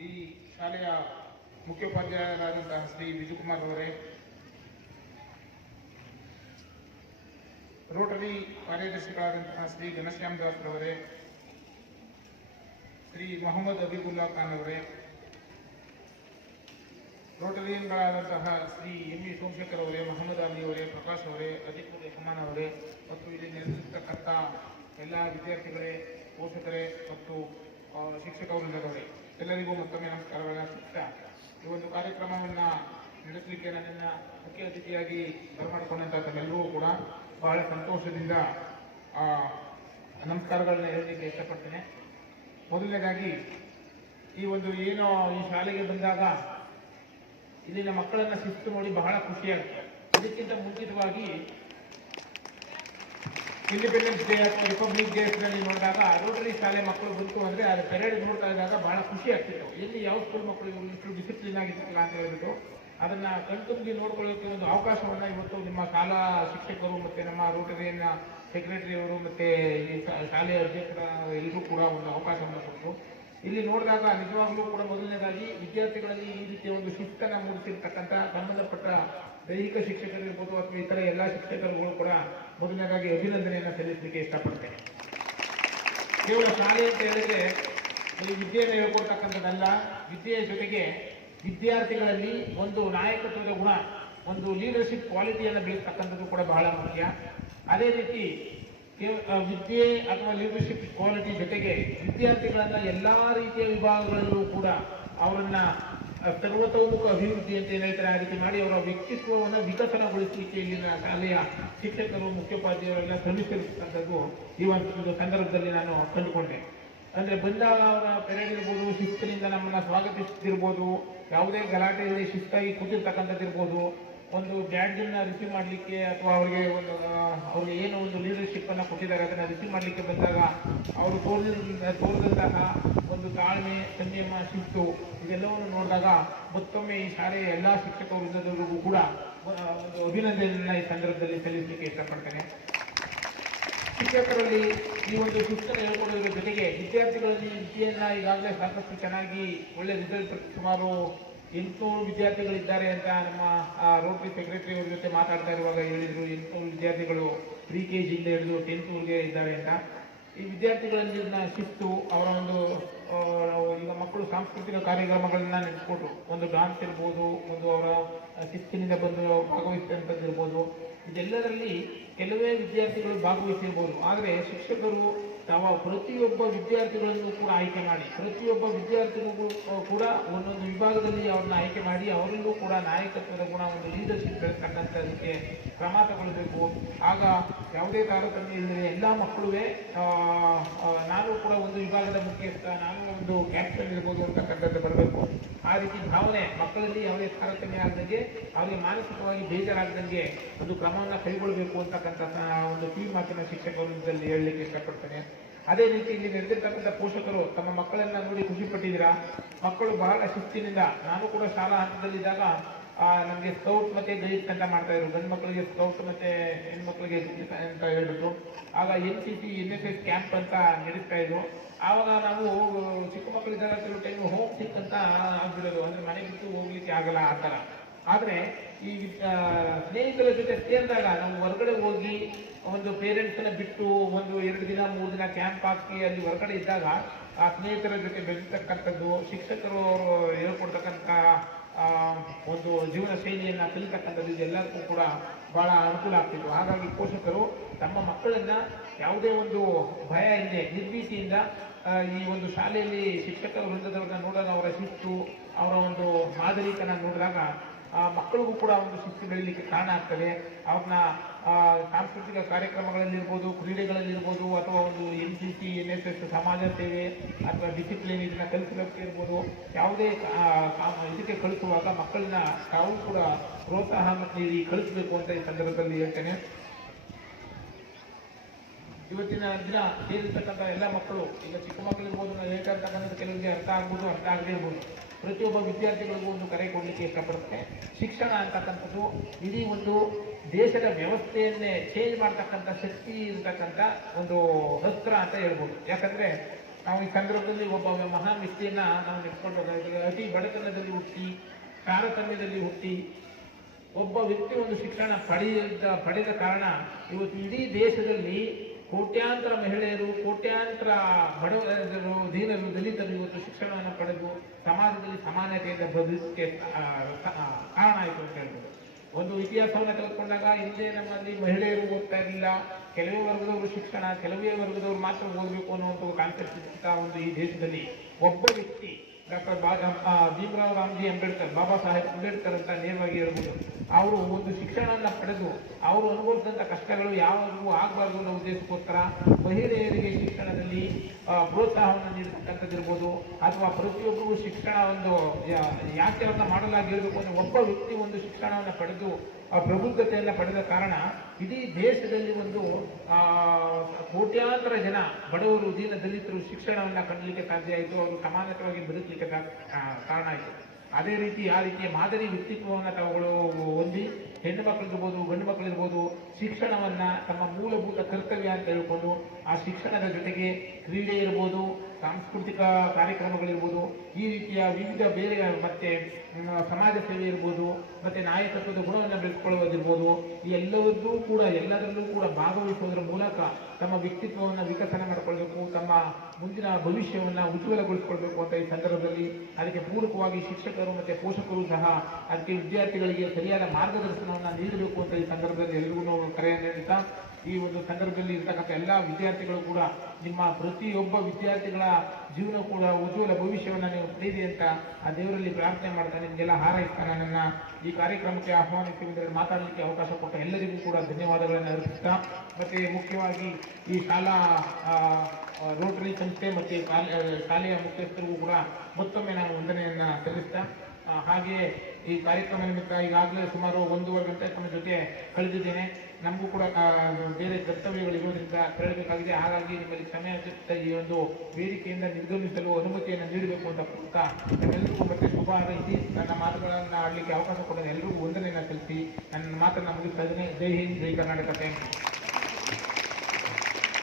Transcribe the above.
ಈ ಶಾಲೆಯ ಮುಖ್ಯೋಪಾಧ್ಯಾಯರಾದಂತಹ ಶ್ರೀ ವಿಜಯಕುಮಾರ್ ಅವರೇ, ರೋಟರಿ ಕಾರ್ಯದರ್ಶಿಗಳಾದಂತಹ ಶ್ರೀ ಘನಶ್ಯಾಮ್ ದಾಸ್ ಅವರೇ, ಶ್ರೀ ಮೊಹಮ್ಮದ್ ಅಬೀಬುಲ್ಲಾ ಖಾನ್ ಅವರೇ, ರೋಟರಿಯನ್ಗಳಾದಂತಹ ಶ್ರೀ ಎಂ ವಿ ಸೋಮಶೇಖರ್ ಅವರೇ, ಮೊಹಮ್ಮದ್ ಅಲಿ ಅವರೇ, ಪ್ರಕಾಶ್ ಅವರೇ, ಅಜಿತ್ ರೆಹಮಾನ್ ಅವರೇ ಮತ್ತು ಇಲ್ಲಿ ನೆರೆದಿರ್ತಕ್ಕಂಥ ಎಲ್ಲ ವಿದ್ಯಾರ್ಥಿಗಳೇ, ಪೋಷಕರೇ ಮತ್ತು ಶಿಕ್ಷಕ ವೃಂದದವರೇ, ಎಲ್ಲರಿಗೂ ಮತ್ತೊಮ್ಮೆ ನಮಸ್ಕಾರಗಳನ್ನು ಅರ್ಪಿಸ್ತಾ ಈ ಒಂದು ಕಾರ್ಯಕ್ರಮವನ್ನು ನಡೆಸಲಿಕ್ಕೆ ನನ್ನನ್ನು ಮುಖ್ಯ ಅತಿಥಿಯಾಗಿ ಬರಮಾಡಿಕೊಂಡಂಥ ತಮ್ಮೆಲ್ಲರೂ ಕೂಡ ಬಹಳ ಸಂತೋಷದಿಂದ ನಮಸ್ಕಾರಗಳನ್ನ ಹೇಳಲಿಕ್ಕೆ ಇಷ್ಟಪಡ್ತೇನೆ. ಮೊದಲನೇದಾಗಿ ಈ ಒಂದು ಏನೋ ಈ ಶಾಲೆಗೆ ಬಂದಾಗ ಇಲ್ಲಿನ ಮಕ್ಕಳನ್ನ ಶಿಸ್ತು ನೋಡಿ ಬಹಳ ಖುಷಿಯಾಗುತ್ತೆ. ಇದಕ್ಕಿಂತ ಮುಂಚಿತವಾಗಿ ಇಂಡಿಪೆಂಡೆನ್ಸ್ ಡೇ ಅಥವಾ ರಿಪಬ್ಲಿಕ್ ಡೇಸ್ನಲ್ಲಿ ನೋಡಿದಾಗ ರೋಟರಿ ಶಾಲೆ ಮಕ್ಕಳು ಬಂತು ಅಂದರೆ ಅದು ಪೆರೇಡ್ ನೋಡ್ತಾ ಇದ್ದಾಗ ಬಹಳ ಖುಷಿ ಆಗ್ತಿತ್ತು. ಇಲ್ಲಿ ಯಾವ ಸ್ಕೂಲ್ ಮಕ್ಕಳು ಇಷ್ಟು ಡಿಸಿಪ್ಲಿನ್ ಆಗಿರ್ತಿಲ್ಲ ಅಂತ ಹೇಳ್ಬಿಟ್ಟು ಅದನ್ನ ಕಣ್ತುಂಬಿ ನೋಡ್ಕೊಳ್ಳೋಕೆ ಒಂದು ಅವಕಾಶವನ್ನ ಇವತ್ತು ನಿಮ್ಮ ಶಾಲಾ ಶಿಕ್ಷಕರು ಮತ್ತೆ ನಮ್ಮ ರೋಟರಿಯನ್ನ ಸೆಕ್ರೆಟರಿ ಅವರು ಮತ್ತೆ ಈ ಶಾಲೆಯ ಅಧ್ಯಕ್ಷರ ಎಲ್ಲರೂ ಕೂಡ ಒಂದು ಅವಕಾಶವನ್ನು ಕೊಟ್ಟರು. ಇಲ್ಲಿ ನೋಡಿದಾಗ ನಿಜವಾಗ್ಲೂ ಕೂಡ ಮೊದಲನೇದಾಗಿ ವಿದ್ಯಾರ್ಥಿಗಳಲ್ಲಿ ಈ ರೀತಿಯ ಒಂದು ಶಿಸ್ತನ್ನು ಮೂಡಿಸಿರ್ತಕ್ಕಂಥ ಸಂಬಂಧಪಟ್ಟ ದೈಹಿಕ ಶಿಕ್ಷಕರಿರ್ಬೋದು ಅಥವಾ ಇತರ ಎಲ್ಲ ಶಿಕ್ಷಕರುಗಳು ಕೂಡ ಮೊದಲನೇದಾಗಿ ಅಭಿನಂದನೆಯನ್ನು ಸಲ್ಲಿಸಲಿಕ್ಕೆ ಇಷ್ಟಪಡ್ತೇನೆ. ಕೇವಲ ಶಾಲೆ ಅಂತ ಹೇಳಿದ್ರೆ ಈ ವಿದ್ಯೆಯನ್ನು ಹೇಳ್ಕೊಡ್ತಕ್ಕಂಥದ್ದಲ್ಲ, ವಿದ್ಯೆಯ ಜೊತೆಗೆ ವಿದ್ಯಾರ್ಥಿಗಳಲ್ಲಿ ಒಂದು ನಾಯಕತ್ವದ ಗುಣ, ಒಂದು ಲೀಡರ್ಶಿಪ್ ಕ್ವಾಲಿಟಿಯನ್ನು ಬೆಳೆಸ್ತಕ್ಕಂಥದ್ದು ಕೂಡ ಬಹಳ ಮುಖ್ಯ. ಅದೇ ರೀತಿ ವಿದ್ಯೆ ಅಥವಾ ಲೀಡರ್ಶಿಪ್ ಕ್ವಾಲಿಟಿ ಜೊತೆಗೆ ವಿದ್ಯಾರ್ಥಿಗಳನ್ನ ಎಲ್ಲಾ ರೀತಿಯ ವಿಭಾಗಗಳಲ್ಲೂ ಕೂಡ ಅವರನ್ನ ಸರ್ವತೋಮುಖ ಅಭಿವೃದ್ಧಿ ಅಂತ ಏನ್ ಹೇಳ್ತಾರೆ ಆ ರೀತಿ ಮಾಡಿ ಅವರ ವ್ಯಕ್ತಿತ್ವವನ್ನು ವಿಕಸನಗೊಳಿಸಲಿಕ್ಕೆ ಇಲ್ಲಿನ ಶಾಲೆಯ ಶಿಕ್ಷಕರು ಮುಖ್ಯೋಪಾಧ್ಯಾಯರೆಲ್ಲ ಶ್ರಮಿಸಿರ್ತಕ್ಕಂಥದ್ದು ಈ ಒಂದು ಸಂದರ್ಭದಲ್ಲಿ ನಾನು ಕಂಡುಕೊಂಡೆ. ಅಂದ್ರೆ ಬಂದಾಗ ಅವರ ಪೆರೇಡ್ ಇರ್ಬೋದು, ಶಿಸ್ತಿನಿಂದ ನಮ್ಮನ್ನ ಸ್ವಾಗತಿಸ್ತಿರ್ಬೋದು, ಯಾವುದೇ ಗಲಾಟೆಯಲ್ಲಿ ಶಿಸ್ತಾಗಿ ಕೂತಿರ್ತಕ್ಕಂಥದ್ದಿರ್ಬೋದು, ಒಂದು ಬ್ಯಾಡ್ಜ್ ಅನ್ನ ರಿಸೀವ್ ಮಾಡಲಿಕ್ಕೆ ಅಥವಾ ಅವ್ರಿಗೆ ಏನು ಒಂದು ಲೀಡರ್ಶಿಪ್ ಅನ್ನ ಕೊಟ್ಟಿದ್ದಾರೆ ಅದನ್ನ ರಿಸೀವ್ ಮಾಡಲಿಕ್ಕೆ ಬಂದಾಗ ಅವರು ತೋರಿದಂತಹ ಒಂದು ತಾಳ್ಮೆ, ಸಂಯಮ, ಶಿಸ್ತು ಇದೆಲ್ಲವನ್ನು ನೋಡಿದಾಗ ಮತ್ತೊಮ್ಮೆ ಈ ಶಾಲೆಯ ಎಲ್ಲಾ ಶಿಕ್ಷಕ ವೃಂದದವರಿಗೂ ಕೂಡ ಒಂದು ಅಭಿನಂದನೆಯನ್ನ ಈ ಸಂದರ್ಭದಲ್ಲಿ ಸಲ್ಲಿಸಲಿಕ್ಕೆ ಇಷ್ಟಪಡ್ತೇನೆ. ಶಿಕ್ಷಕರಲ್ಲಿ ಈ ಒಂದು ಶಿಸ್ತನ್ನು ಹೇಳ್ಕೊಡೋದ್ರ ಜೊತೆಗೆ ವಿದ್ಯಾರ್ಥಿಗಳಲ್ಲಿ ವಿದ್ಯೆಯನ್ನ ಈಗಾಗಲೇ ಸಾಕಷ್ಟು ಚೆನ್ನಾಗಿ ಒಳ್ಳೆ ರಿಸಲ್ಟ್ ಸುಮಾರು 800 ವಿದ್ಯಾರ್ಥಿಗಳಿದ್ದಾರೆ ಅಂತ ನಮ್ಮ ರೋಟರಿ ಸೆಕ್ರೆಟರಿ ಅವ್ರ ಜೊತೆ ಮಾತಾಡ್ತಾ ಇರುವಾಗ ಹೇಳಿದ್ರು. 800 ವಿದ್ಯಾರ್ಥಿಗಳು pre-KG ಇಂದ ಹಿಡಿದು 10th ಇದ್ದಾರೆ ಅಂತ. ಈ ವಿದ್ಯಾರ್ಥಿಗಳಲ್ಲಿನ ಶಿಸ್ತು, ಅವರ ಒಂದು ಈಗ ಮಕ್ಕಳು ಸಾಂಸ್ಕೃತಿಕ ಕಾರ್ಯಕ್ರಮಗಳನ್ನ ನಡೆಸ್ಕೊಟ್ರು. ಒಂದು ಡಾನ್ಸ್ ಇರ್ಬೋದು, ಒಂದು ಅವರ ಶಿಸ್ತಿನಿಂದ ಬಂದು ಭಾಗವಹಿಸಿದಂಥದ್ದು ಇರ್ಬೋದು. ಇದೆಲ್ಲದರಲ್ಲಿ ಕೆಲವೇ ವಿದ್ಯಾರ್ಥಿಗಳು ಭಾಗವಹಿಸಿರ್ಬೋದು, ಆದರೆ ಶಿಕ್ಷಕರು ತಾವು ಪ್ರತಿಯೊಬ್ಬ ವಿದ್ಯಾರ್ಥಿಗಳನ್ನು ಕೂಡ ಆಯ್ಕೆ ಮಾಡಿ, ಪ್ರತಿಯೊಬ್ಬ ವಿದ್ಯಾರ್ಥಿಗಳಿಗೂ ಕೂಡ ಒಂದೊಂದು ವಿಭಾಗದಲ್ಲಿ ಅವ್ರನ್ನ ಆಯ್ಕೆ ಮಾಡಿ ಅವರಲ್ಲೂ ಕೂಡ ನಾಯಕತ್ವದ ಗುಣ, ಒಂದು ಲೀಡರ್ಶಿಪ್ ಬೆಳೆಸ್ತಕ್ಕಂಥದಕ್ಕೆ ಕ್ರಮ ತಗೊಳ್ಬೇಕು. ಆಗ ಯಾವುದೇ ತಾರತಮ್ಯ ಇಲ್ಲದೆ ಎಲ್ಲ ಮಕ್ಕಳುವೇ ನಾನು ಕೂಡ ಒಂದು ವಿಭಾಗದ ಮುಖ್ಯಸ್ಥ, ನಾನು ಒಂದು ಕ್ಯಾಪ್ಟನ್ ಇರ್ಬೋದು ಅಂತಕ್ಕಂಥದ್ದು ಬರಬೇಕು. ಆ ರೀತಿ ಭಾವನೆ ಮಕ್ಕಳಲ್ಲಿ ಯಾವುದೇ ತಾರತಮ್ಯ ಆಗದಂಗೆ, ಅವರಿಗೆ ಮಾನಸಿಕವಾಗಿ ಬೇಜಾರಾಗದಂಗೆ ಒಂದು ಕ್ರಮವನ್ನು ಕೈಗೊಳ್ಳಬೇಕು ಅಂತಕ್ಕಂಥ ಒಂದು ಕಿವಿ ಮಾತಿನ ಶಿಕ್ಷಕರಲ್ಲಿ ಹೇಳಲಿಕ್ಕೆ ಇಷ್ಟಪಡ್ತೇನೆ. ಅದೇ ರೀತಿ ಇಲ್ಲಿ ನಡೆದಿರ್ತಕ್ಕಂಥ ಪೋಷಕರು ತಮ್ಮ ಮಕ್ಕಳನ್ನ ನೋಡಿ ಖುಷಿ ಪಟ್ಟಿದ್ದೀರಾ. ಮಕ್ಕಳು ಬಹಳ ಶಿಸ್ತಿನಿಂದ, ನಾನು ಕೂಡ ಶಾಲಾ ಹಂತದಲ್ಲಿದ್ದಾಗ ನಮಗೆ ಸ್ಕೌಟ್ ಮತ್ತೆ ಗೈಡ್ಸ್ ಅಂತ ಮಾಡ್ತಾ ಇದ್ರು. ಗಂಡು ಮಕ್ಕಳಿಗೆ ಸ್ಕೌಟ್ ಮತ್ತೆ ಹೆಣ್ಮಕ್ಳಿಗೆ ಅಂತ ಹೇಳ್ಬಿಟ್ಟು ಆಗ NCC NSS ಕ್ಯಾಂಪ್ ಅಂತ ನಡೆಸ್ತಾ ಇದ್ರು. ಆವಾಗ ನಾವು ಚಿಕ್ಕ ಮಕ್ಕಳಿದ್ದಾಗ ಕೆಲವು ಟೈಮ್ ಹೋಮ್ ಸಿಕ್ ಅಂತ ಆಗ್ಬಿಡೋದು, ಅಂದ್ರೆ ಮನೆ ಬಿಟ್ಟು ಹೋಗ್ಲಿಕ್ಕೆ ಆಗಲ್ಲ ಆ ಥರ. ಆದರೆ ಈ ಸ್ನೇಹಿತರ ಜೊತೆ ಸೇರಿದಾಗ ನಾವು ಹೊರಗಡೆ ಹೋಗಿ ಒಂದು ಪೇರೆಂಟ್ಸ್ನ ಬಿಟ್ಟು ಒಂದು 2 ದಿನ 3 ದಿನ ಕ್ಯಾಂಪ್ ಹಾಕಿ ಅಲ್ಲಿ ಹೊರಗಡೆ ಇದ್ದಾಗ ಆ ಸ್ನೇಹಿತರ ಜೊತೆ ಬೆಳೆಸ್ತಕ್ಕಂಥದ್ದು, ಶಿಕ್ಷಕರು ಅವರು ಹೇಳ್ಕೊಡ್ತಕ್ಕಂಥ ಒಂದು ಜೀವನ ಶೈಲಿಯನ್ನು ಕಲಿತಕ್ಕಂಥದ್ದು ಇದೆಲ್ಲಕ್ಕೂ ಕೂಡ ಬಹಳ ಅನುಕೂಲ ಆಗ್ತಿತ್ತು. ಹಾಗಾಗಿ ಪೋಷಕರು ತಮ್ಮ ಮಕ್ಕಳನ್ನ ಯಾವುದೇ ಒಂದು ಭಯ ಇಲ್ಲದೆ ನಿರ್ಭೀತಿಯಿಂದ ಈ ಒಂದು ಶಾಲೆಯಲ್ಲಿ ಶಿಕ್ಷಕ ವೃಂದದವ್ರನ್ನ ನೋಡೋಣ, ಅವರ ಶಿಸ್ತು, ಅವರ ಒಂದು ಮಾದರಿತನ ನೋಡಿದಾಗ ಮಕ್ಕಳಿಗೂ ಕೂಡ ಒಂದು ಶಿಸ್ತು ಬೆಳೀಲಿಕ್ಕೆ ಕಾರಣ ಆಗ್ತದೆ. ಅವ್ರನ್ನ ಸಾಂಸ್ಕೃತಿಕ ಕಾರ್ಯಕ್ರಮಗಳಲ್ಲಿರ್ಬೋದು, ಕ್ರೀಡೆಗಳಲ್ಲಿರ್ಬೋದು, ಅಥವಾ ಒಂದು NCC NSS ಸಮಾಜ ಸೇವೆ ಅಥವಾ ಡಿಸಿಪ್ಲಿನ್ ಇದನ್ನ ಕಲಿಸಲಿಕ್ಕೆ ಇರ್ಬೋದು, ಯಾವುದೇ ಇದಕ್ಕೆ ಕಳಿಸುವಾಗ ಮಕ್ಕಳನ್ನ ತಾವು ಕೂಡ ಪ್ರೋತ್ಸಾಹ ನೀಡಿ ಕಳಿಸಬೇಕು ಅಂತ ಈ ಸಂದರ್ಭದಲ್ಲಿ ಹೇಳ್ತೇನೆ. ಇವತ್ತಿನ ದಿನ ಸೇರಿರ್ತಕ್ಕಂಥ ಎಲ್ಲ ಮಕ್ಕಳು, ಈಗ ಚಿಕ್ಕ ಮಕ್ಕಳಿರ್ಬೋದು, ನಾವು ಹೇಳ್ತಾ ಇರ್ತಕ್ಕಂಥದ್ದು ಕೆಲವರಿಗೆ ಅರ್ಥ ಆಗ್ಬೋದು, ಅರ್ಥ ಆಗದೇ ಇರ್ಬೋದು, ಪ್ರತಿಯೊಬ್ಬ ವಿದ್ಯಾರ್ಥಿಗಳಿಗೂ ಒಂದು ಕರೆ ಕೊಡಲಿಕ್ಕೆ ಇಷ್ಟಪಡುತ್ತೆ. ಶಿಕ್ಷಣ ಅಂತಕ್ಕಂಥದ್ದು ಇಡೀ ಒಂದು ದೇಶದ ವ್ಯವಸ್ಥೆಯನ್ನೇ ಚೇಂಜ್ ಮಾಡ್ತಕ್ಕಂಥ ಶಕ್ತಿ ಇರತಕ್ಕಂಥ ಒಂದು ಅಸ್ತ್ರ ಅಂತ ಹೇಳ್ಬೋದು. ಯಾಕಂದ್ರೆ ನಾವು ಈ ಸಂದರ್ಭದಲ್ಲಿ ಒಬ್ಬ ಮಹಾನ್ ವ್ಯಕ್ತಿಯನ್ನ ನಾವು ನೆನೆಸ್ಕೊಳ್ಬೇಕಾದ್ರೆ ಅತಿ ಬಡತನದಲ್ಲಿ ಹುಟ್ಟಿ ತಾರತಮ್ಯದಲ್ಲಿ ಹುಟ್ಟಿ ಒಬ್ಬ ವ್ಯಕ್ತಿ ಒಂದು ಶಿಕ್ಷಣ ಪಡೆದ ಕಾರಣ ಇವತ್ತು ಇಡೀ ದೇಶದಲ್ಲಿ ಕೋಟ್ಯಾಂತರ ಮಹಿಳೆಯರು, ಕೋಟ್ಯಾಂತರ ಬಡವರು, ದೀನರು, ದಲಿತರು ಇವತ್ತು ಶಿಕ್ಷಣವನ್ನು ಪಡೆದು ಸಮಾಜದಲ್ಲಿ ಸಮಾನತೆಯಿಂದ ಬದುಕಕ್ಕೆ ಕಾರಣ ಆಯಿತು ಅಂತ ಹೇಳ್ಬೋದು. ಒಂದು ಇತಿಹಾಸವನ್ನು ತೆಗೆದುಕೊಂಡಾಗ ಹಿಂದೆ ನಮ್ಮಲ್ಲಿ ಮಹಿಳೆಯರು ಓದ್ತಾ ಇರಲಿಲ್ಲ, ಕೆಲವೇ ವರ್ಗದವರು ಶಿಕ್ಷಣ, ಕೆಲವೇ ವರ್ಗದವರು ಮಾತ್ರ ಓದಬೇಕು ಅನ್ನುವಂಥ ಕಾನ್ಸೆಪ್ಟ್ ಇದ್ದಂಥ ಒಂದು ಈ ದೇಶದಲ್ಲಿ ಒಬ್ಬ ವ್ಯಕ್ತಿ ಡಾಕ್ಟರ್ ಭೀಮರಾವ್ ರಾಮ್ಜಿ ಅಂಬೇಡ್ಕರ್, ಬಾಬಾ ಸಾಹೇಬ್ ಅಂಬೇಡ್ಕರ್ ಅಂತ ನೇರವಾಗಿ ಹೇಳ್ಬೋದು, ಅವರು ಒಂದು ಶಿಕ್ಷಣವನ್ನು ಪಡೆದು ಅವರು ಅನುಭವಿಸಿದಂಥ ಕಷ್ಟಗಳು ಯಾವಾಗೂ ಆಗಬಾರ್ದು ಅನ್ನೋ ಉದ್ದೇಶಕ್ಕೋಸ್ಕರ ಮಹಿಳೆಯರಿಗೆ ಶಿಕ್ಷಣದಲ್ಲಿ ಪ್ರೋತ್ಸಾಹವನ್ನು ನೀಡತಕ್ಕಂಥದ್ದಿರ್ಬೋದು, ಅಥವಾ ಪ್ರತಿಯೊಬ್ಬರಿಗೂ ಶಿಕ್ಷಣ ಒಂದು ಯಾಕೆ ಅವ್ರನ್ನ ಮಾಡಲಾಗಿರಬೇಕು ಅನ್ನೋ ಒಬ್ಬ ವ್ಯಕ್ತಿ ಒಂದು ಶಿಕ್ಷಣವನ್ನು ಪಡೆದು ಪ್ರಬುದ್ಧತೆಯನ್ನು ಪಡೆದ ಕಾರಣ ಇಡೀ ದೇಶದಲ್ಲಿ ಒಂದು ಕೋಟ್ಯಾಂತರ ಜನ ಬಡವರು, ದೀನ ದಲಿತರು ಶಿಕ್ಷಣವನ್ನು ಕಟ್ಟಲಿಕ್ಕೆ ಸಾಧ್ಯ ಆಯಿತು, ಅವರು ಸಮಾನತವಾಗಿ ಬದುಕಲಿಕ್ಕೆ ಕಾರಣ ಆಯಿತು. ಅದೇ ರೀತಿ ಆ ರೀತಿಯ ಮಾದರಿ ವ್ಯಕ್ತಿತ್ವವನ್ನು ತಾವುಗಳು ಹೊಂದಿ ಹೆಣ್ಣು ಮಕ್ಕಳಿರ್ಬೋದು, ಗಂಡು ಮಕ್ಕಳಿರ್ಬೋದು, ಶಿಕ್ಷಣವನ್ನು ತಮ್ಮ ಮೂಲಭೂತ ಕರ್ತವ್ಯ ಅಂತ ಹೇಳ್ಕೊಂಡು ಆ ಶಿಕ್ಷಣದ ಜೊತೆಗೆ ಕ್ರೀಡೆ ಇರ್ಬೋದು, ಸಾಂಸ್ಕೃತಿಕ ಕಾರ್ಯಕ್ರಮಗಳಿರ್ಬೋದು, ಈ ರೀತಿಯ ವಿವಿಧ ಬೇರೆ ಮತ್ತೆ ಸಮಾಜ ಸೇವೆ ಇರ್ಬೋದು, ಮತ್ತೆ ನಾಯಕತ್ವದ ಗುಣವನ್ನು ಬೆಳೆಸ್ಕೊಳ್ಳೋದಿರ್ಬೋದು, ಈ ಎಲ್ಲದರಲ್ಲೂ ಕೂಡ ಭಾಗವಹಿಸೋದ್ರ ಮೂಲಕ ತಮ್ಮ ವ್ಯಕ್ತಿತ್ವವನ್ನು ವಿಕಸನ ಮಾಡಿಕೊಳ್ಬೇಕು, ತಮ್ಮ ಮುಂದಿನ ಭವಿಷ್ಯವನ್ನು ಉಜ್ವಲಗೊಳಿಸ್ಕೊಳ್ಬೇಕು ಅಂತ ಈ ಸಂದರ್ಭದಲ್ಲಿ ಅದಕ್ಕೆ ಪೂರಕವಾಗಿ ಶಿಕ್ಷಕರು ಮತ್ತು ಪೋಷಕರು ಸಹ ಅದಕ್ಕೆ ವಿದ್ಯಾರ್ಥಿಗಳಿಗೆ ಸರಿಯಾದ ಮಾರ್ಗದರ್ಶನವನ್ನು ನೀಡಬೇಕು ಅಂತ ಈ ಸಂದರ್ಭದಲ್ಲಿ ಎಲ್ಲರಿಗೂ ಕರೆಯನ್ನು ನೀಡುತ್ತಾ, ಈ ಒಂದು ಸಂದರ್ಭದಲ್ಲಿ ಇರ್ತಕ್ಕಂಥ ಎಲ್ಲ ವಿದ್ಯಾರ್ಥಿಗಳು ಕೂಡ ನಿಮ್ಮ ಪ್ರತಿಯೊಬ್ಬ ವಿದ್ಯಾರ್ಥಿಗಳ ಜೀವನ ಕೂಡ ಉಜ್ವಲ ಭವಿಷ್ಯವನ್ನು ನೀವು ಪಡೆಯಿರಿ ಅಂತ ಆ ದೇವರಲ್ಲಿ ಪ್ರಾರ್ಥನೆ ಮಾಡ್ತಾ ನಿಮಗೆಲ್ಲ ಹಾರೈಸ್ತಾ ನನ್ನ ಈ ಕಾರ್ಯಕ್ರಮಕ್ಕೆ ಆಹ್ವಾನಿಸಿ ಮಾತಾಡಲಿಕ್ಕೆ ಅವಕಾಶ ಕೊಟ್ಟ ಎಲ್ಲರಿಗೂ ಕೂಡ ಧನ್ಯವಾದಗಳನ್ನು ಅರ್ಪಿಸ್ತಾ, ಮತ್ತು ಮುಖ್ಯವಾಗಿ ಈ ಶಾಲಾ ರೋಟರಿ ಸಂಸ್ಥೆ ಮತ್ತು ಶಾಲೆಯ ಮುಖ್ಯಸ್ಥರಿಗೂ ಕೂಡ ಮತ್ತೊಮ್ಮೆ ನಾನು ವಂದನೆಯನ್ನು ಸಲ್ಲಿಸ್ತಾ, ಹಾಗೆ ಈ ಕಾರ್ಯಕ್ರಮ ನಿಮಿತ್ತ ಈಗಾಗಲೇ ಸುಮಾರು 1.5 ಗಂಟೆ ತಮ್ಮ ಜೊತೆ ಕಳೆದಿದ್ದೇನೆ. ನಮಗೂ ಕೂಡ ಬೇರೆ ಕರ್ತವ್ಯಗಳಿರೋದ್ರಿಂದ ತೆರಳಬೇಕಾಗಿದೆ. ಹಾಗಾಗಿ ನಿಮ್ಮಲ್ಲಿ ಸಮಯ ಈ ಒಂದು ವೇದಿಕೆಯಿಂದ ನಿರ್ಗಮಿಸಲು ಅನುಮತಿಯನ್ನು ನೀಡಬೇಕು ಅಂತ ಕೊಡ್ತಾ ಎಲ್ಲರಿಗೂ ಮತ್ತೆ ಶುಭ ಹಾರೈಸಿ ನನ್ನ ಮಾತುಗಳನ್ನು ಆಡಲಿಕ್ಕೆ ಅವಕಾಶ ಕೊಡೋದು ಎಲ್ಲರಿಗೂ ವಂದನೆಯನ್ನು ಸಲ್ಲಿಸಿ ನನ್ನ ಮಾತನ್ನು ಮುಗಿಸ್ತಾ ಇದ್ದೇನೆ. ಜೈ ಹಿಂದ್, ಜೈ ಕರ್ನಾಟಕ. Thank you.